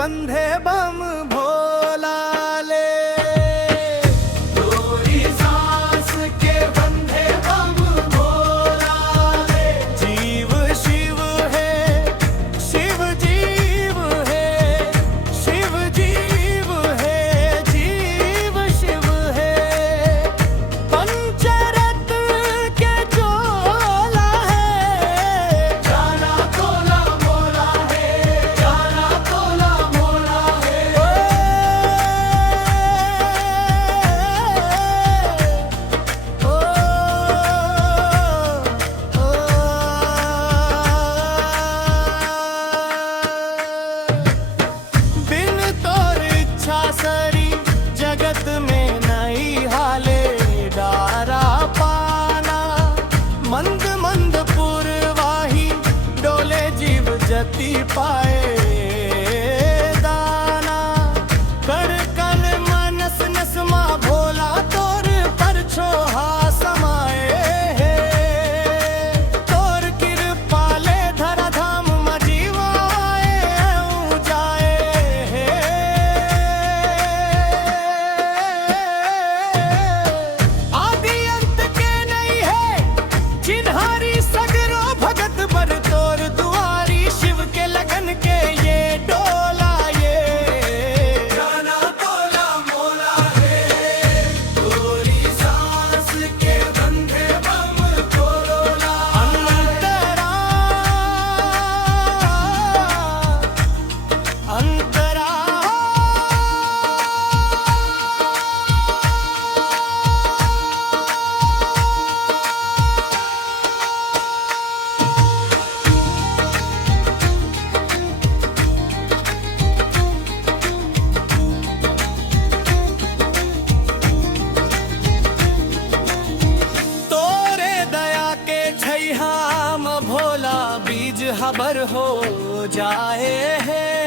बंधे बम भोला ले। तोरी सांस के बंधे बम भोला ले। जीव शिव है, शिव जीव है, शिव जीव है, जीव शिव है। पंचरत्न के चोला है, जाना तोला मोला है, जाना तोला मोला है। ओ, बिन तोर इच्छा सरी जगत में नहीं हाले। डारा पाना मंद मंद पुरवाही, डोले जीव जति पाए दाना। कर कल मनस नसमा भोला तोर पर छोहा समाए है। तोर कृपा ले धरा धाम म जीवाए ऊं जाए है। आदि अंत के नहीं है चिन्हारी, सगरो भगत बर तोर दुआरी। शिव के लगन के ये डोला ये, जाना तोला मोला है। तोरी सांस के बंधे बम भोला। अंतरा अंतरा। तोरे दया के छैहा म भोला बीज हबर हो जाए है।